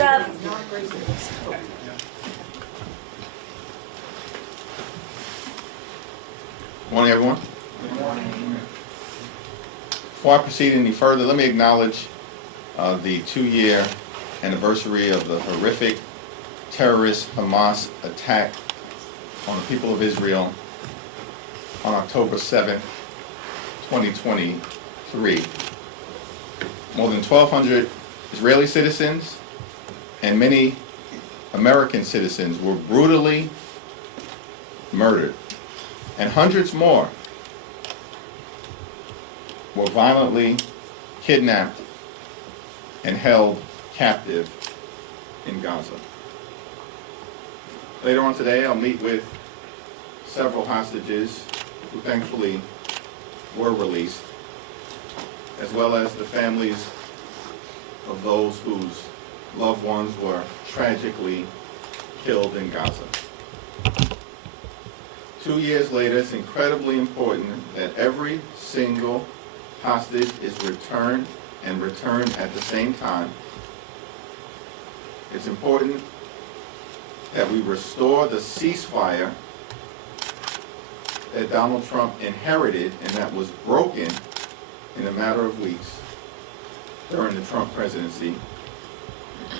Hands up. Morning, everyone. Before I proceed any further, let me acknowledge the 2-year anniversary of the horrific terrorist Hamas attack on the people of Israel on October 7th, 2023. More than 1,200 Israeli citizens and many American citizens were brutally murdered, and hundreds more were violently kidnapped and held captive in Gaza. Later on today, I'll meet with several hostages who thankfully were released, as well as the families of those whose loved ones were tragically killed in Gaza. 2 years later, it's incredibly important that every single hostage is returned and returned at the same time. It's important that we restore the ceasefire that Donald Trump inherited and that was broken in a matter of weeks during the Trump presidency.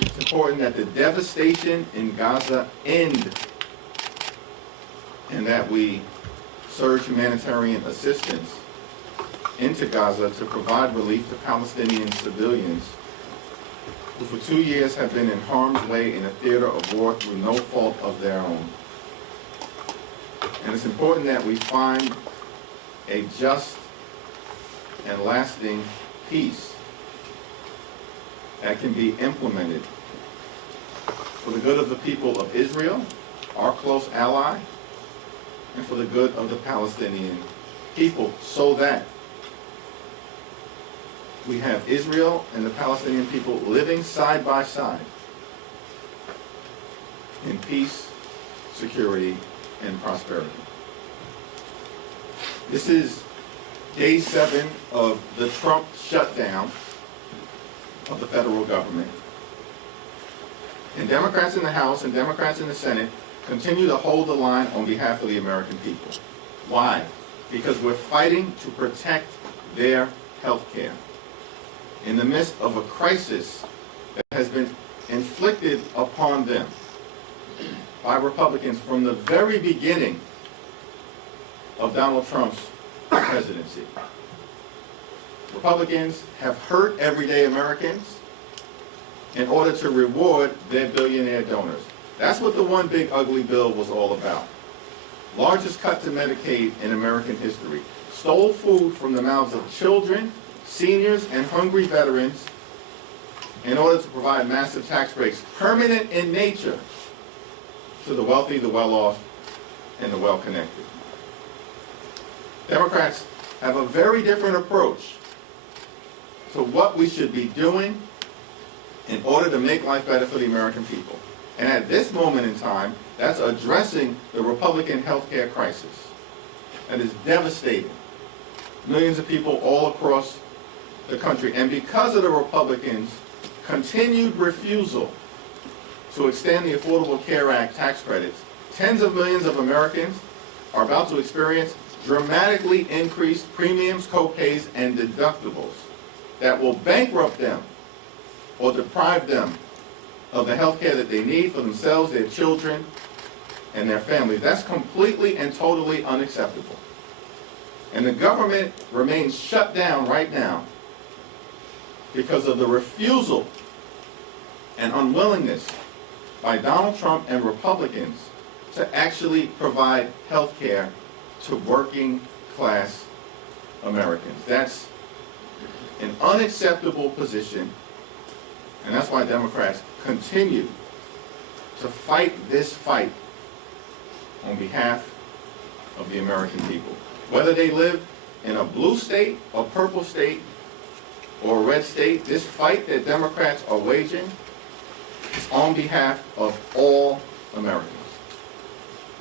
It's important that the devastation in Gaza end and that we surge humanitarian assistance into Gaza to provide relief to Palestinian civilians who for 2 years have been in harm's way in a theater of war through no fault of their own. And it's important that we find a just and lasting peace that can be implemented for the good of the people of Israel, our close ally, and for the good of the Palestinian people, so that we have Israel and the Palestinian people living side by side in peace, security, and prosperity. This is day 7 of the Trump shutdown of the federal government. And Democrats in the House and Democrats in the Senate continue to hold the line on behalf of the American people. Why? Because we're fighting to protect their health care in the midst of a crisis that has been inflicted upon them by Republicans from the very beginning of Donald Trump's presidency. Republicans have hurt everyday Americans in order to reward their billionaire donors. That's what the one big ugly bill was all about. Largest cut to Medicaid in American history. Stole food from the mouths of children, seniors, and hungry veterans in order to provide massive tax breaks, permanent in nature, to the wealthy, the well-off, and the well-connected. Democrats have a very different approach to what we should be doing in order to make life better for the American people. And at this moment in time, that's addressing the Republican health care crisis that is devastating millions of people all across the country. And because of the Republicans' continued refusal to extend the Affordable Care Act tax credits, tens of millions of Americans are about to experience dramatically increased premiums, co-pays, and deductibles that will bankrupt them or deprive them of the health care that they need for themselves, their children, and their families. That's completely and totally unacceptable. And the government remains shut down right now because of the refusal and unwillingness by Donald Trump and Republicans to actually provide health care to working class Americans. That's an unacceptable position, and that's why Democrats continue to fight this fight on behalf of the American people. Whether they live in a blue state, a purple state, or a red state, this fight that Democrats are waging is on behalf of all Americans.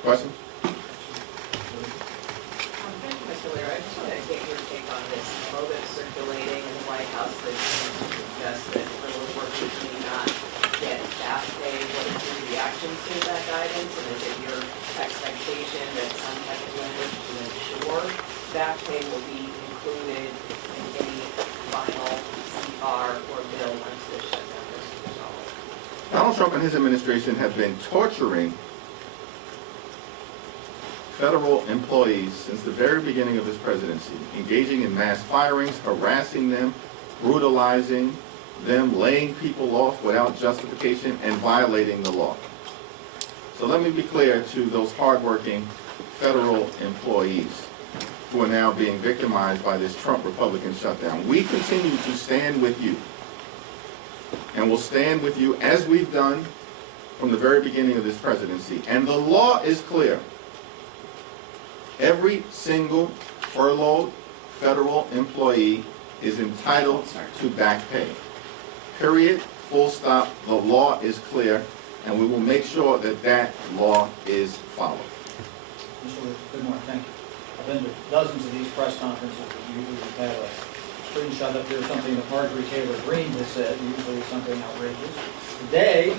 Questions? Thank you, Mr. Lear. I just want to get your take on this motive circulating in the White House that seems to suggest that little workers may not get exceptions to that guidance? And is it your expectation that some type of language to ensure back pay will be included in any final CR or bill once this shutdown is resolved? Donald Trump and his administration have been torturing federal employees since the very beginning of his presidency, engaging in mass firings, harassing them, brutalizing them, laying people off without justification, and violating the law. So let me be clear to those hardworking federal employees who are now being victimized by this Trump Republican shutdown. We continue to stand with you, and will stand with you as we've done from the very beginning of this presidency. And the law is clear. Every single furloughed federal employee is entitled to back pay. Period, full stop. The law is clear, and we will make sure that that law is followed. Mr. Lewis, good morning, thank you. I've been to dozens of these press conferences. Usually we have a screenshot up here, something that Marjorie Taylor Greene has said, usually something outrageous. Today,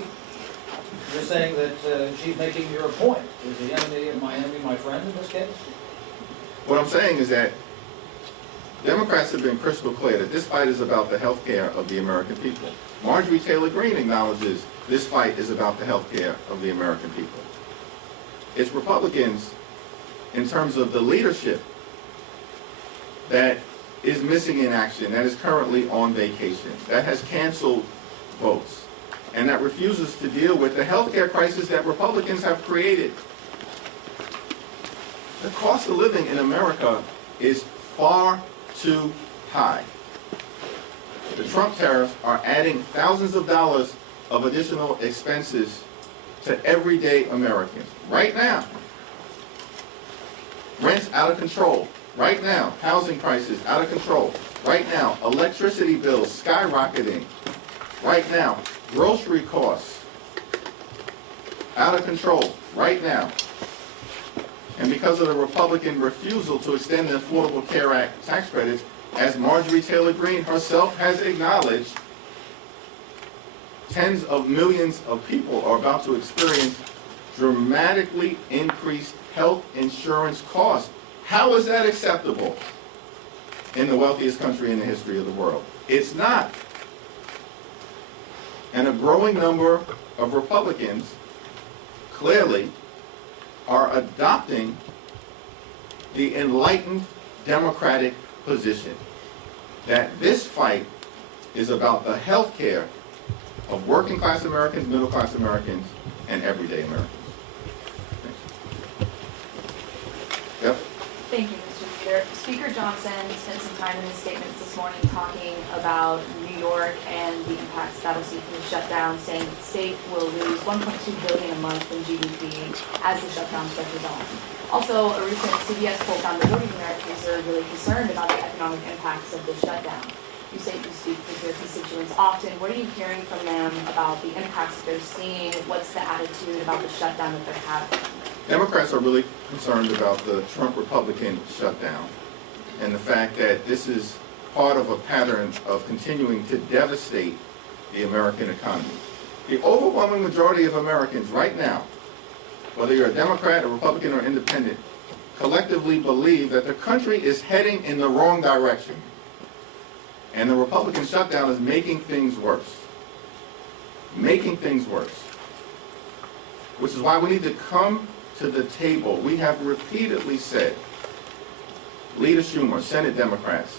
you're saying that she's making your point. Is the enemy my friend in this case? What I'm saying is that Democrats have been crystal clear that this fight is about the health care of the American people. Marjorie Taylor Greene acknowledges this fight is about the health care of the American people. It's Republicans, in terms of the leadership, that is missing in action, that is currently on vacation, that has canceled votes, and that refuses to deal with the health care crisis that Republicans have created. The cost of living in America is far too high. The Trump tariffs are adding thousands of dollars of additional expenses to everyday Americans. Right now, rents out of control. Right now, housing prices out of control. Right now, electricity bills skyrocketing. Right now, grocery costs out of control. Right now. And because of the Republican refusal to extend the Affordable Care Act tax credits, as Marjorie Taylor Greene herself has acknowledged, tens of millions of people are about to experience dramatically increased health insurance costs. How is that acceptable in the wealthiest country in the history of the world? It's not. And a growing number of Republicans clearly are adopting the enlightened Democratic position that this fight is about the health care of working class Americans, middle class Americans, and everyday Americans. Yep. Thank you, Mr. Leader. Speaker Johnson spent some time in his statements this morning talking about New York and the impacts that'll see from the shutdown, saying that the state will lose $1.2 billion a month in GDP as the shutdown stretches on. Also, a recent CBS poll found the voting Americans are really concerned about the economic impacts of the shutdown. You say you speak with your constituents often. What are you hearing from them about the impacts that they're seeing? What's the attitude about the shutdown that they're having? Democrats are really concerned about the Trump Republican shutdown and the fact that this is part of a pattern of continuing to devastate the American economy. The overwhelming majority of Americans right now, whether you're a Democrat, a Republican, or independent, collectively believe that the country is heading in the wrong direction. And the Republican shutdown is making things worse. Making things worse. Which is why we need to come to the table. We have repeatedly said, Leader Schumer, Senate Democrats,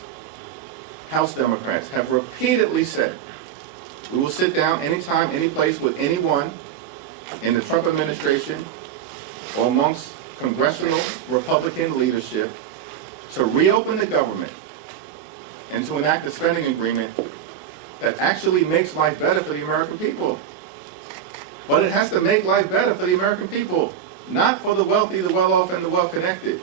House Democrats have repeatedly said, we will sit down anytime, any place with anyone in the Trump administration or amongst congressional Republican leadership to reopen the government and to enact a spending agreement that actually makes life better for the American people. But it has to make life better for the American people, not for the wealthy, the well-off, and the well-connected.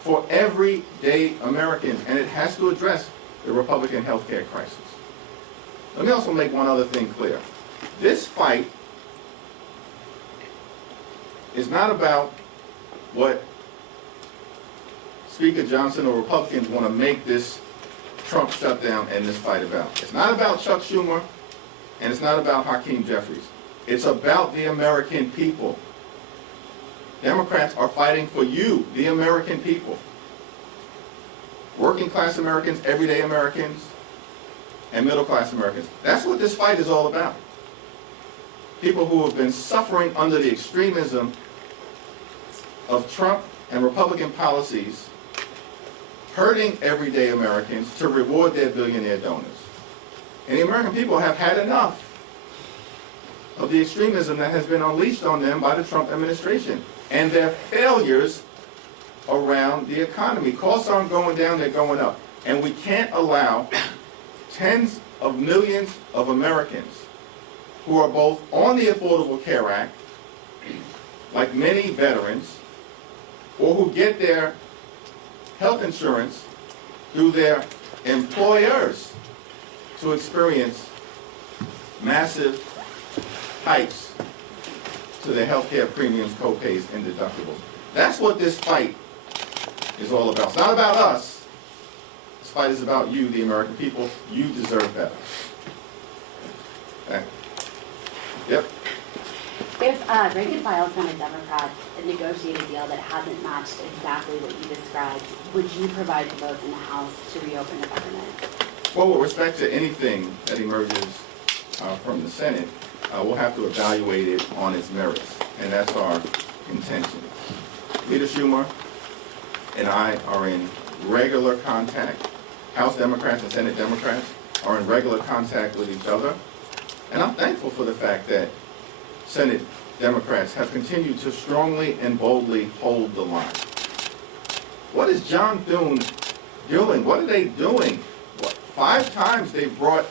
For everyday Americans, and it has to address the Republican health care crisis. Let me also make one other thing clear. This fight is not about what Speaker Johnson or Republicans want to make this Trump shutdown and this fight about. It's not about Chuck Schumer, and it's not about Hakeem Jeffries. It's about the American people. Democrats are fighting for you, the American people. Working class Americans, everyday Americans, and middle class Americans. That's what this fight is all about. People who have been suffering under the extremism of Trump and Republican policies, hurting everyday Americans to reward their billionaire donors. And the American people have had enough of the extremism that has been unleashed on them by the Trump administration and their failures around the economy. Costs aren't going down, they're going up. And we can't allow tens of millions of Americans who are both on the Affordable Care Act, like many veterans, or who get their health insurance through their employers, to experience massive hikes to their health care premiums, co-pays, and deductibles. That's what this fight is all about. It's not about us. This fight is about you, the American people. You deserve better. Okay. Yep. If rank and file Senate Democrats negotiate a deal that hasn't matched exactly what you described, would you provide the votes in the House to reopen the government? Well, with respect to anything that emerges from the Senate, we'll have to evaluate it on its merits, and that's our intention. Leader Schumer and I are in regular contact. House Democrats and Senate Democrats are in regular contact with each other, and I'm thankful for the fact that Senate Democrats have continued to strongly and boldly hold the line. What is John Thune doing? What are they doing? 5 times they've brought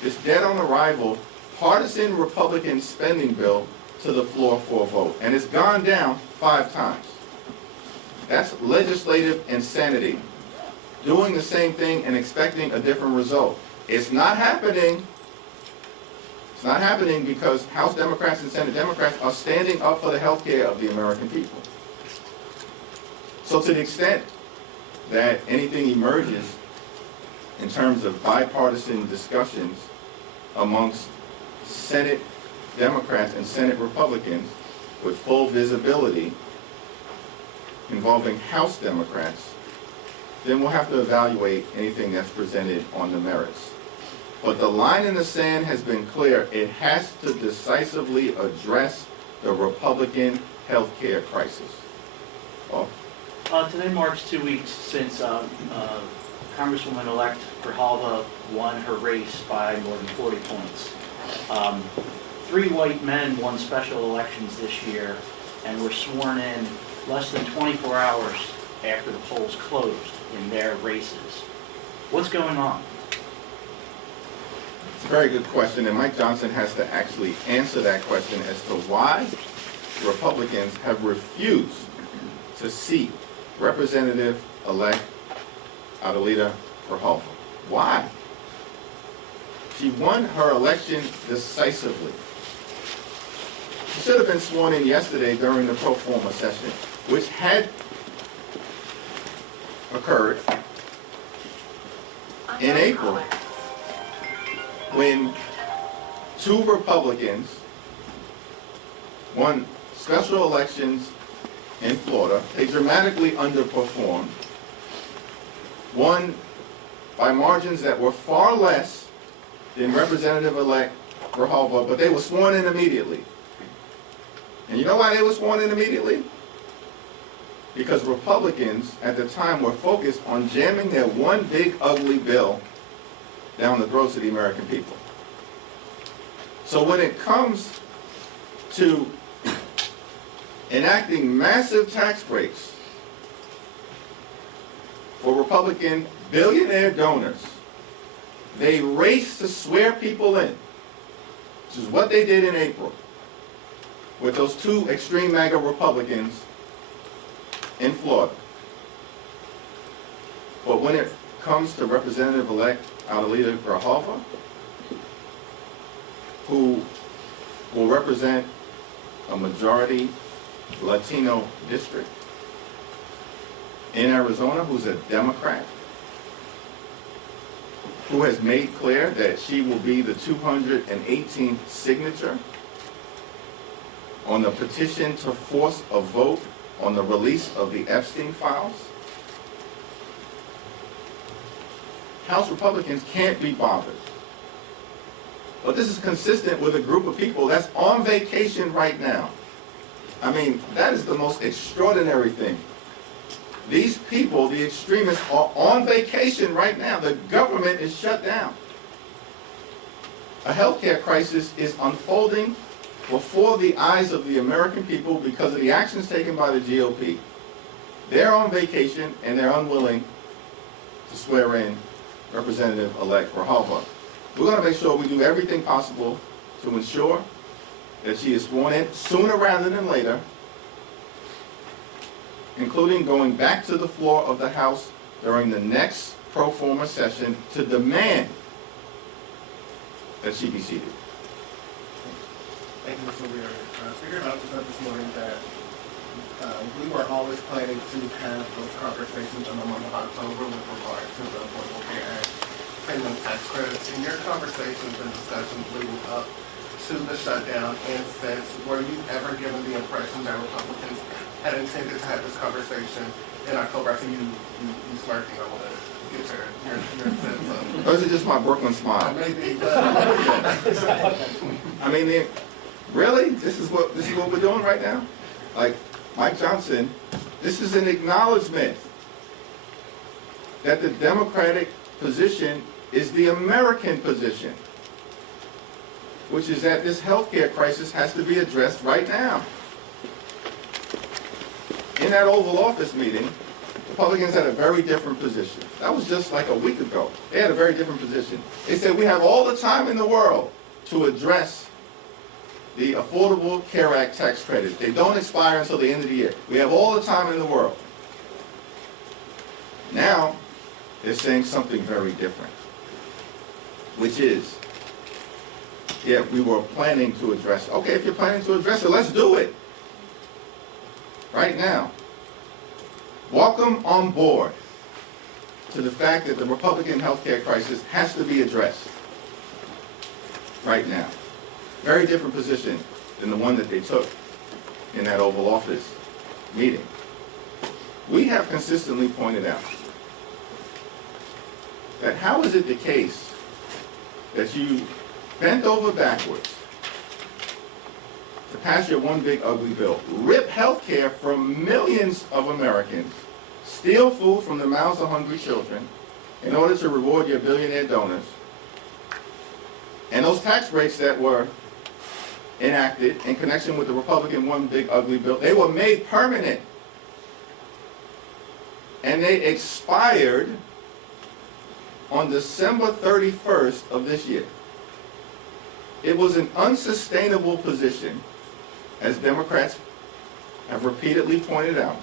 this dead-on-arrival partisan Republican spending bill to the floor for a vote, and it's gone down 5 times. That's legislative insanity. Doing the same thing and expecting a different result. It's not happening. It's not happening because House Democrats and Senate Democrats are standing up for the health care of the American people. So to the extent that anything emerges in terms of bipartisan discussions amongst Senate Democrats and Senate Republicans with full visibility involving House Democrats, then we'll have to evaluate anything that's presented on the merits. But the line in the sand has been clear. It has to decisively address the Republican health care crisis. Oh. Today marks 2 weeks since Congresswoman-elect Grijalva won her race by more than 40 points. 3 white men won special elections this year and were sworn in less than 24 hours after the polls closed in their races. What's going on? It's a very good question, and Mike Johnson has to actually answer that question as to why Republicans have refused to seat Representative-elect Adelita Grijalva. Why? She won her election decisively. She should have been sworn in yesterday during the pro forma session, which had occurred in April when 2 Republicans won special elections in Florida. They dramatically underperformed, won by margins that were far less than Representative-elect Grijalva, but they were sworn in immediately. And you know why they were sworn in immediately? Because Republicans at the time were focused on jamming their one big ugly bill down the throats of the American people. So when it comes to enacting massive tax breaks for Republican billionaire donors, they race to swear people in, which is what they did in April with those 2 extreme MAGA Republicans in Florida. But when it comes to Representative-elect Adelita Grijalva, who will represent a majority Latino district in Arizona, who's a Democrat, who has made clear that she will be the 218th signature on the petition to force a vote on the release of the Epstein files. House Republicans can't be bothered. But this is consistent with a group of people that's on vacation right now. I mean, that is the most extraordinary thing. These people, the extremists, are on vacation right now. The government is shut down. A healthcare crisis is unfolding before the eyes of the American people because of the actions taken by the GOP. They're on vacation and they're unwilling to swear in Representative-elect Rahalva. We're going to make sure we do everything possible to ensure that she is sworn in sooner rather than later, including going back to the floor of the House during the next pro forma session to demand that she be seated. Thank you, Mr. Weir. Speaker announced this morning that we were always planning to have those conversations in the month of October with regard to the Affordable Care Act payment tax credits. In your conversations and discussions leading up to the shutdown and since, were you ever given the impression that Republicans had intended to have this conversation in October? I see you smirking. I want to get your sense of. Or is it just my Brooklyn smile? Maybe. I mean, really? This is what we're doing right now? Like Mike Johnson, this is an acknowledgement that the Democratic position is the American position, which is that this healthcare crisis has to be addressed right now. In that Oval Office meeting, Republicans had a very different position. That was just like a week ago. They had a very different position. They said, we have all the time in the world to address the Affordable Care Act tax credits. They don't expire until the end of the year. We have all the time in the world. Now, they're saying something very different, which is, yeah, we were planning to address it. Okay, if you're planning to address it, let's do it. Right now. Welcome on board to the fact that the Republican healthcare crisis has to be addressed right now. Very different position than the one that they took in that Oval Office meeting. We have consistently pointed out that how is it the case that you bent over backwards to pass your one big ugly bill, rip health care from millions of Americans, steal food from the mouths of hungry children in order to reward your billionaire donors, and those tax breaks that were enacted in connection with the Republican one big ugly bill, they were made permanent. And they expired on December 31st of this year. It was an unsustainable position, as Democrats have repeatedly pointed out,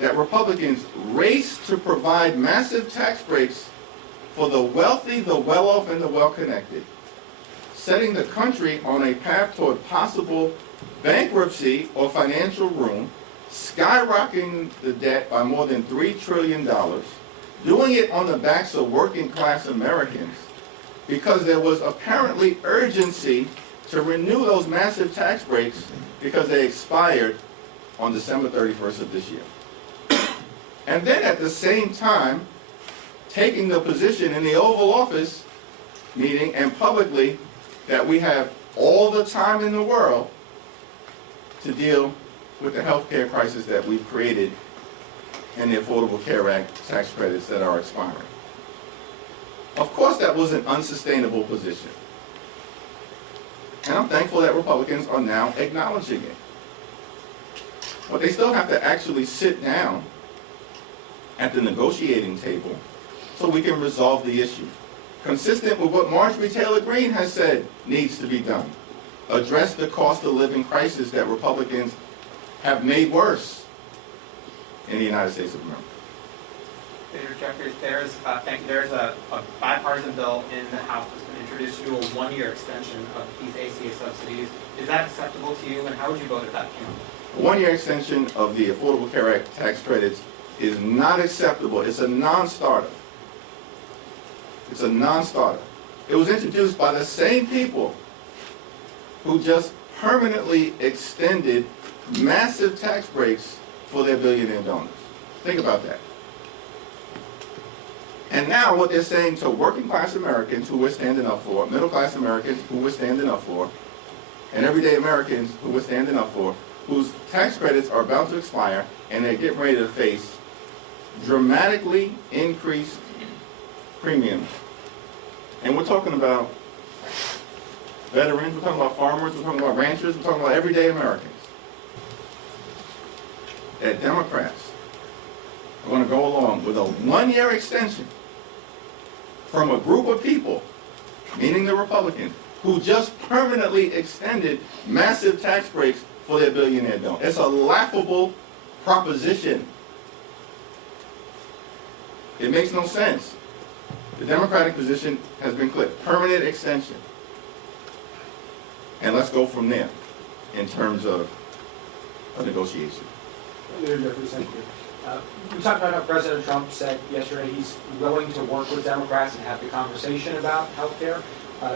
that Republicans raced to provide massive tax breaks for the wealthy, the well-off, and the well-connected, setting the country on a path toward possible bankruptcy or financial ruin, skyrocketing the debt by more than $3 trillion, doing it on the backs of working-class Americans, because there was apparently urgency to renew those massive tax breaks because they expired on December 31st of this year. And then at the same time, taking the position in the Oval Office meeting and publicly that we have all the time in the world to deal with the health care crisis that we've created and the Affordable Care Act tax credits that are expiring. Of course, that was an unsustainable position. And I'm thankful that Republicans are now acknowledging it. But they still have to actually sit down at the negotiating table so we can resolve the issue, consistent with what Marjorie Taylor Greene has said needs to be done. Address the cost of living crisis that Republicans have made worse in the United States of America. Senator Jeffries, there's a bipartisan bill in the House that's been introduced to do a one-year extension of these ACA subsidies. Is that acceptable to you, and how would you vote if that came up? A one-year extension of the Affordable Care Act tax credits is not acceptable. It's a non-starter. It's a non-starter. It was introduced by the same people who just permanently extended massive tax breaks for their billionaire donors. Think about that. And now what they're saying to working class Americans who we're standing up for, middle class Americans who we're standing up for, and everyday Americans who we're standing up for, whose tax credits are about to expire and they're getting ready to face dramatically increased premiums. And we're talking about veterans, we're talking about farmers, we're talking about ranchers, we're talking about everyday Americans. That Democrats are going to go along with a one-year extension from a group of people, meaning the Republicans, who just permanently extended massive tax breaks for their billionaire donors. It's a laughable proposition. It makes no sense. The Democratic position has been clear. Permanent extension. And let's go from there in terms of a negotiation. Leader Jeffries, thank you. We talked about how President Trump said yesterday he's willing to work with Democrats and have the conversation about health care.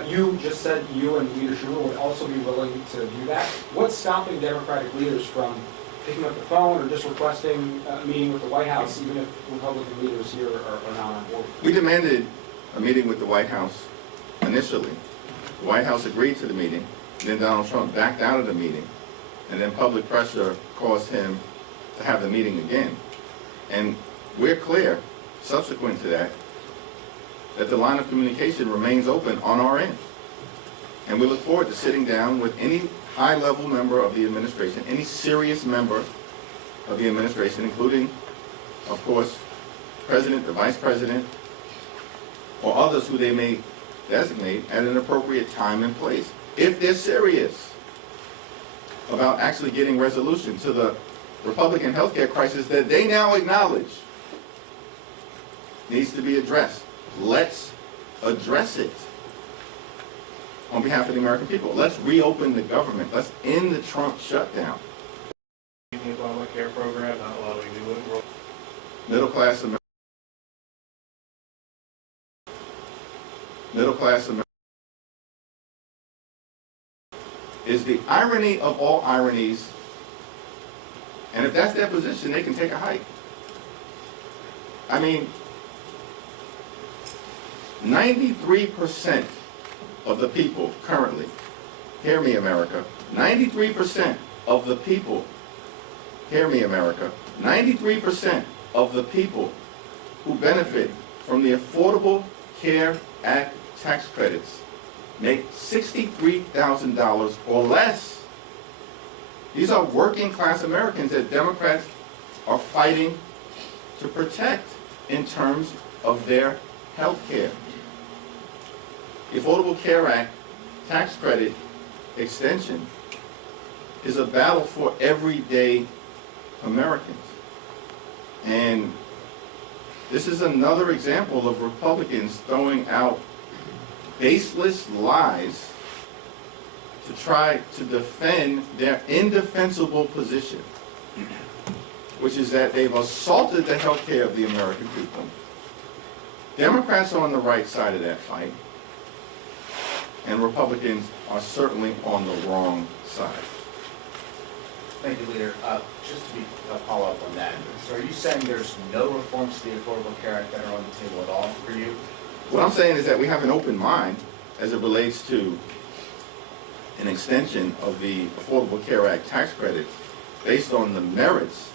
You just said you and Leader Schumer would also be willing to do that. What's stopping Democratic leaders from picking up the phone or just requesting a meeting with the White House, even if Republican leaders here are not on board? We demanded a meeting with the White House initially. The White House agreed to the meeting. Then Donald Trump backed out of the meeting. And then public pressure caused him to have the meeting again. And we're clear, subsequent to that, that the line of communication remains open on our end. And we look forward to sitting down with any high-level member of the administration, any serious member of the administration, including, of course, President, the Vice President, or others who they may designate at an appropriate time and place, if they're serious about actually getting resolution to the Republican health care crisis that they now acknowledge needs to be addressed. Let's address it on behalf of the American people. Let's reopen the government. Let's end the Trump shutdown. The Obamacare program not allowing new enrollment. Middle class America. Middle class America is the irony of all ironies. And if that's their position, they can take a hike. I mean, 93% of the people currently, hear me America, 93% of the people, hear me America, 93% of the people who benefit from the Affordable Care Act tax credits make $63,000 or less. These are working class Americans that Democrats are fighting to protect in terms of their health care. The Affordable Care Act tax credit extension is a battle for everyday Americans. And this is another example of Republicans throwing out baseless lies to try to defend their indefensible position, which is that they've assaulted the health care of the American people. Democrats are on the right side of that fight, and Republicans are certainly on the wrong side. Thank you, Leader. Just to follow up on that, so are you saying there's no reforms to the Affordable Care Act that are on the table at all for you? What I'm saying is that we have an open mind as it relates to an extension of the Affordable Care Act tax credits based on the merits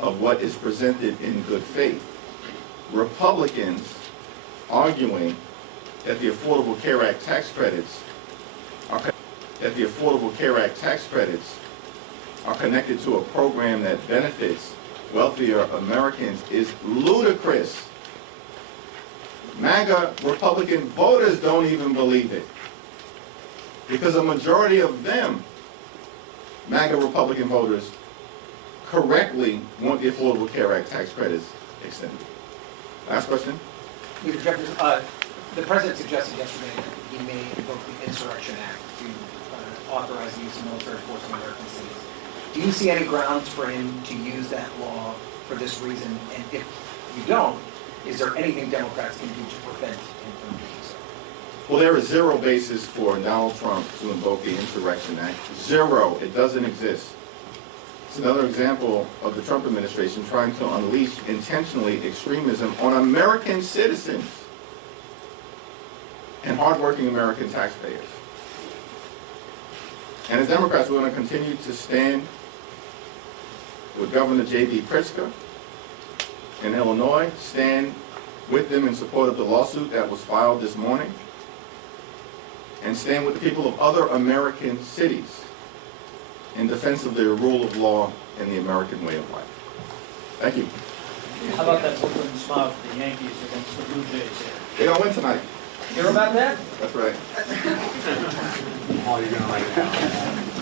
of what is presented in good faith. Republicans arguing that the Affordable Care Act tax credits are connected to a program that benefits wealthier Americans is ludicrous. MAGA Republican voters don't even believe it, because a majority of them, MAGA Republican voters, correctly want the Affordable Care Act tax credits extended. Last question. Leader Jeffries, the President suggested yesterday that he may invoke the Insurrection Act to authorize the use of military force in American cities. Do you see any grounds for him to use that law for this reason? And if you don't, is there anything Democrats can do to prevent him from doing so? Well, there is zero basis for Donald Trump to invoke the Insurrection Act. Zero. It doesn't exist. It's another example of the Trump administration trying to unleash intentionally extremism on American citizens and hardworking American taxpayers. And as Democrats, we're going to continue to stand with Governor J.B. Pritzker in Illinois, stand with them in support of the lawsuit that was filed this morning, and stand with the people of other American cities in defense of their rule of law and the American way of life. Thank you. How about that Brooklyn smile for the Yankees against the Blue Jays here? They're going to win tonight. Hear about that? That's right. Oh, you're gonna like that.